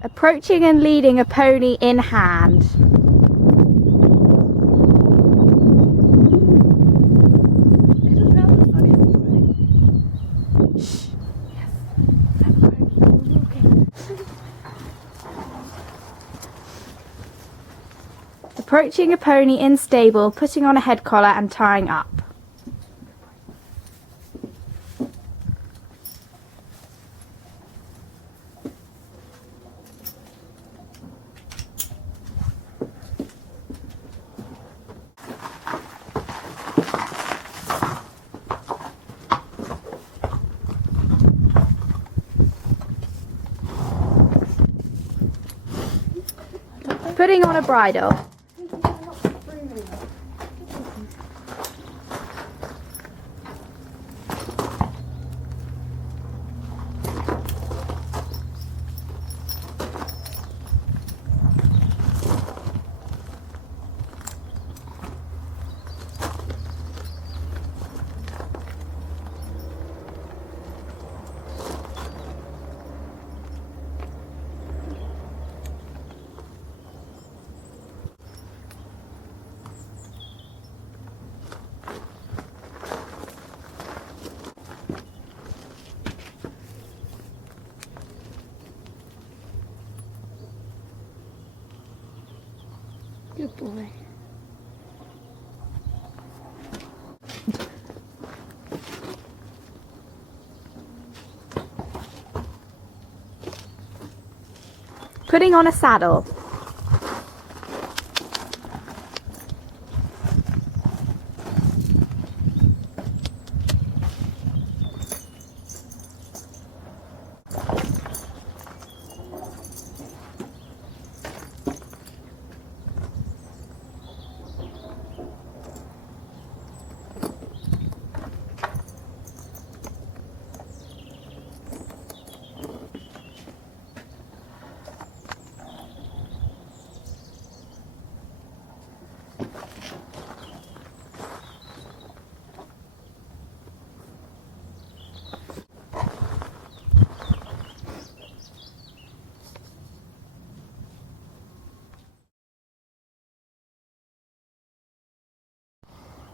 Approaching and leading a pony in hand. Shh. Yes. Approaching a pony in stable, putting on a head collar and tying up. Putting on a bridle. Good boy. Putting on a saddle.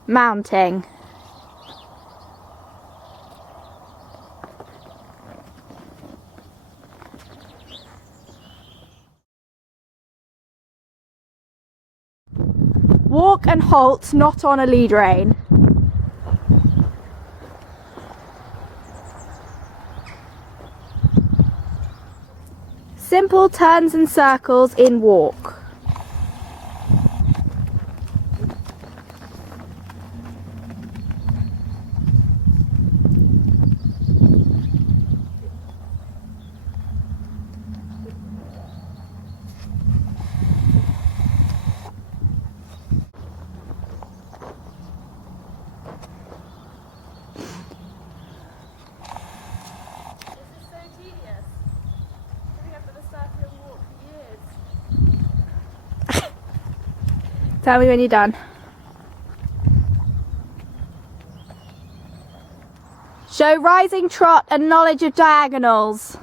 Mounting. Walk and halt, not on a lead rein. Simple turns and circles in walk. Tell me when you're done. Show rising trot and knowledge of diagonals.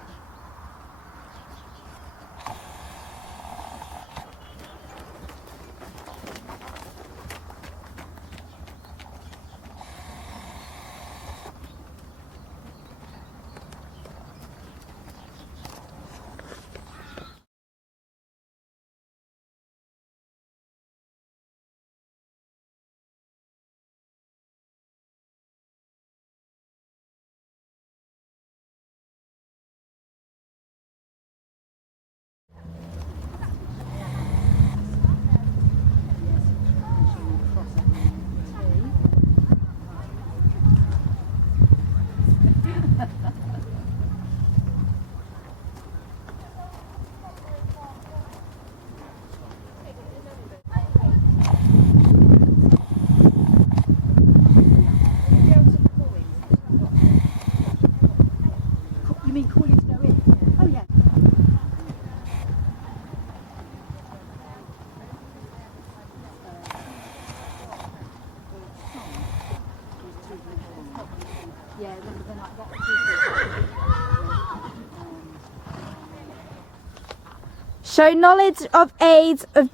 Show knowledge of aids of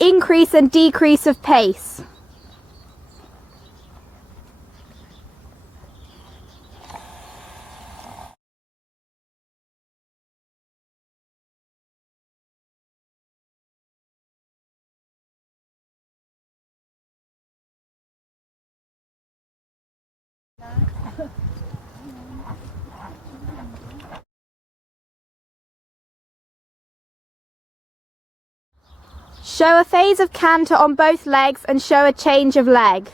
increase and decrease of pace. Show a phase of canter on both legs and show a change of leg.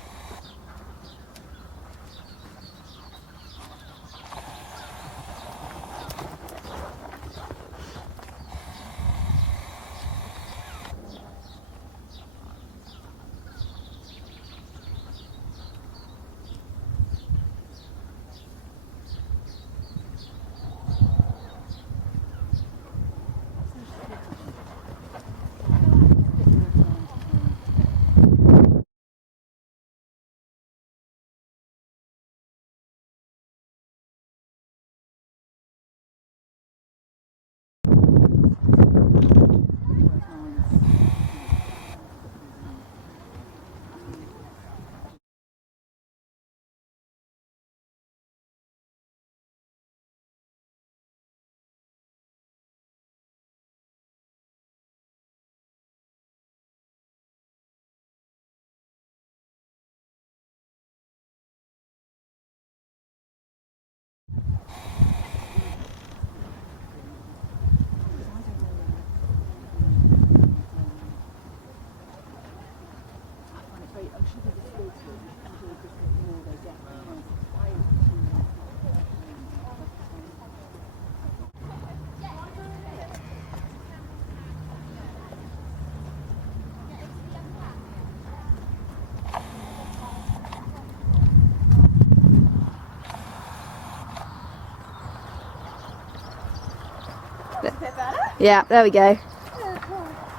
Yeah, there we go.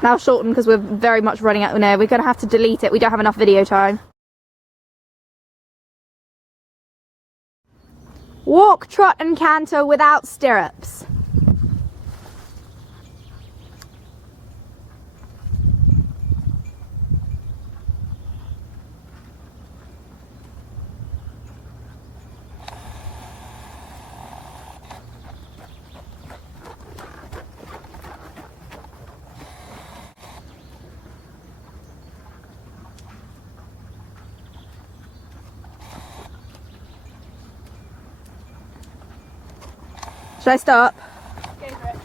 Now shorten because we're very much running out. No, we're going to have to delete it. We don't have enough video time. Walk, trot and canter without stirrups. Should I stop? Go for it.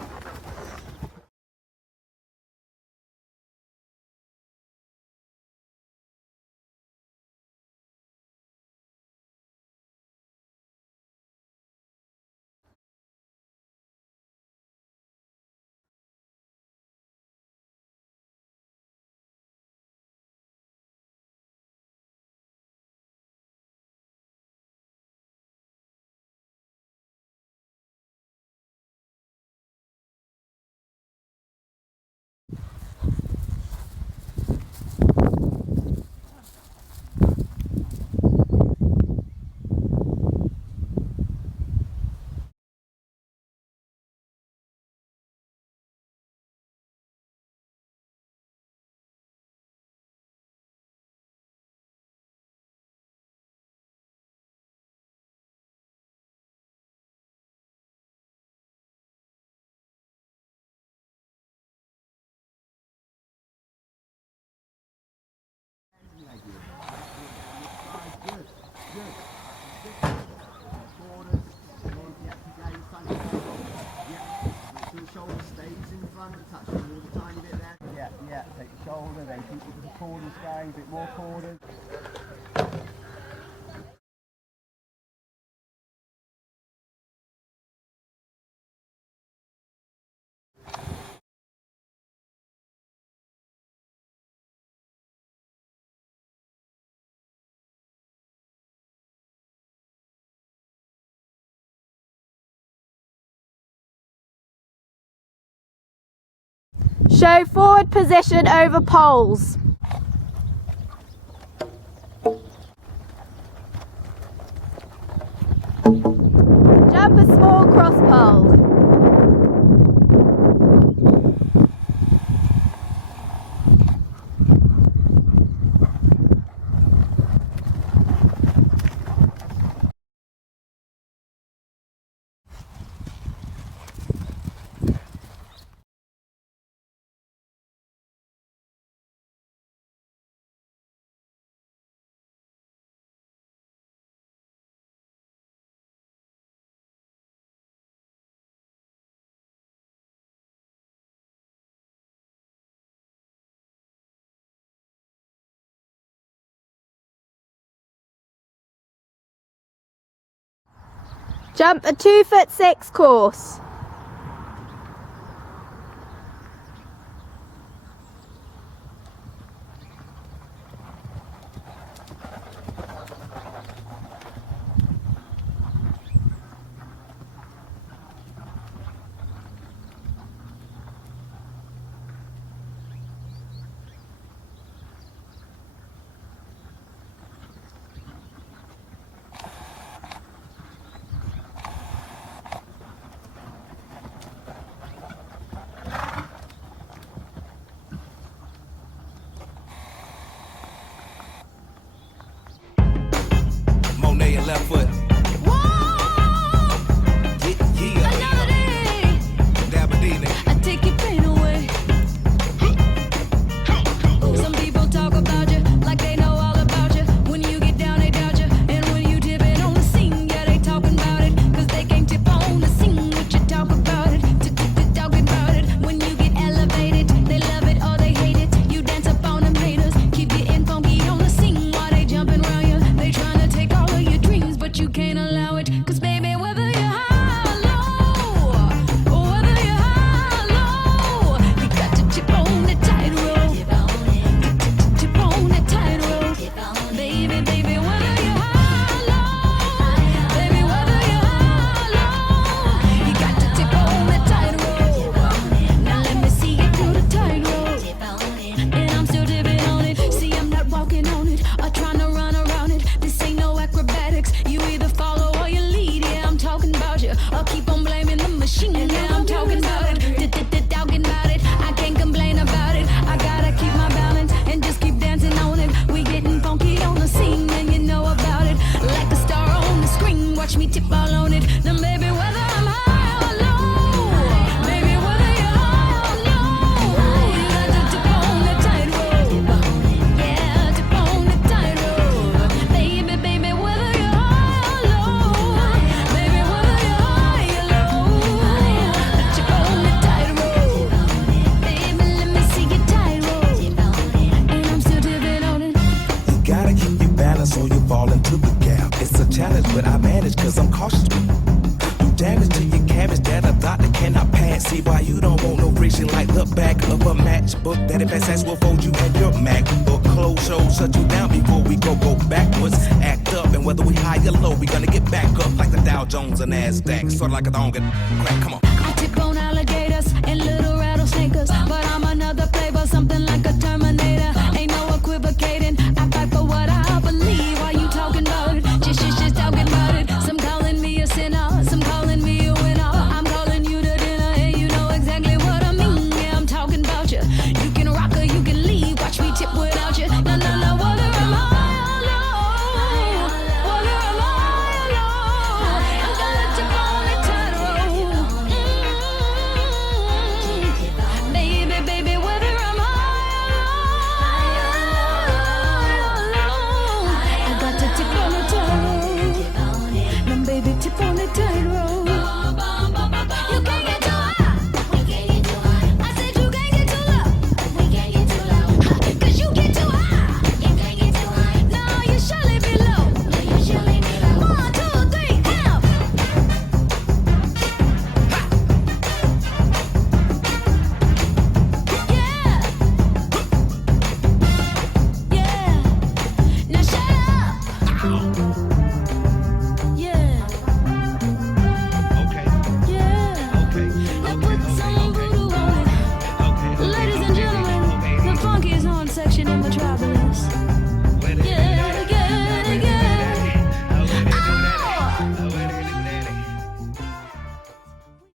Yeah, take the shoulder, then keep the corners going, a bit more corners. Show forward position over poles. Jump a small cross pole. Jump a 2'6" course. Monet and left foot. I take your pain away. Some people talk about you like they know all about you. When you get down, they doubt you. And when you dip it on the scene, yeah, they talking about it. Cause they can't tip on the scene, what you talk about it. Talking about it. When you get elevated, they love it or they hate it. You dance up on them haters. Keep getting funky on the scene while they jumping around you. They trying to take all of your dreams, but you can't allow it. Cause baby, whether you're high or low, or whether you're high or low, you got to tip on the tightrope. Tip on the tightrope. Baby, baby, whether you're high or low, baby, whether you're high or low, you got to tip on the tightrope. Now let me see you do the tightrope. And I'm still dipping on it. See, I'm not walking on it or trying to run around it. This ain't no acrobatics. You either follow or you lead. Yeah, I'm talking about you. Or keep on blaming the machine. Yeah, I'm talking about it. Talking about it. I can't complain about it. I gotta keep my balance and just keep dancing on it. We getting funky on the scene and you know about it. Like a star on the screen. Watch me tip all on it. Then baby, whether I'm high or low, baby, whether you're high or low, you got to tip on the tightrope. Yeah, tip on the tightrope. Baby, baby, whether you're high or low, baby, whether you're high or low, tip on the tightrope. Baby, let me see your tightrope. And I'm still dipping on it. You gotta keep your balance or you fall into the gap. It's a challenge, but I manage cause I'm cautious. Do damage to your cabbage that a doctor cannot pass. See why you don't want no friction like the back of a matchbook. That if SS will fold you and your MacBook. Close shows shut you down before we go backwards. Act up and whether we high or low, we gonna get back up like the Dow Jones and NASDAQ. Sort of like a thong and crack, come on. I tip on alligators and little rattlesnakers, but I'm another flavor, something like a Terminator. Ain't no equivocating. I fight for what I believe. Why you talking about it? Just talking about it. Some calling me a sinner, some calling me a winner. I'm calling you to dinner, and you know exactly what I mean. Yeah, I'm talking about you. You can rock or you can leave. Watch me tip without you. No, no, no. Whether I'm high or low, whether I'm high or low, I'm gonna tip on the tightrope. Baby, baby, whether I'm high or low, I got to tip on the tightrope. Now, baby, tip on the tightrope. You can't get too high. I said you can't get too low. Cause you get too high. No, you surely be low. 1, 2, 3, help. Yeah. Yeah. Now shut up.